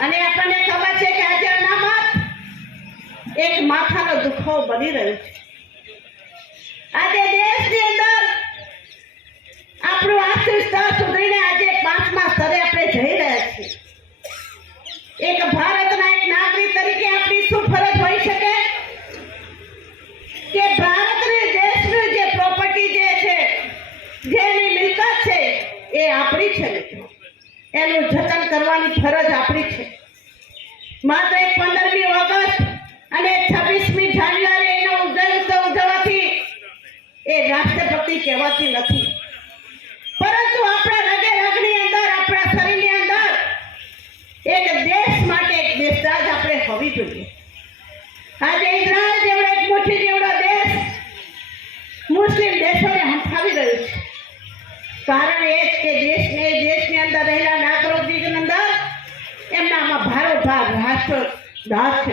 અને આપણને ખબર છે કે આજે અનામત એક માથાનો દુખાવો બની રહ્યો છે. આજે દેશની અંદર આપણું આર્થિક સ્તર સુધરીને આજે પાંચમા સ્તરે આપણે જઈ રહ્યા છીએ. એક ભારતના એક નાગરિક તરીકે આપણી શું ફરજ હોઈ શકે? કે ભારતને દેશની જે પ્રોપર્ટી જે છે, જેની મિલકત છે, એ આપણી છે. એનું જતન કરવાની ફરજ આપણી છે. માત્ર એક પંદરમી ઓગસ્ટ અને છવ્વીસમી જાન્યુઆરી એનો ઉજવ ઉત્સવ ઉજવવાથી એ રાષ્ટ્રપતિ કહેવાતી નથી. પરંતુ આપણા રગે રગની અંદર, આપણા શરીરની અંદર એક દેશ માટે એક દેશરાજ આપણે હોવી જોઈએ. આજે ઇઝરાયલ જેવડો એક મુઠ્ઠી જેવડો દેશ મુસ્લિમ દેશોને હંફાવી રહ્યું છે. કારણ એ જ કે દેશને that's a, that's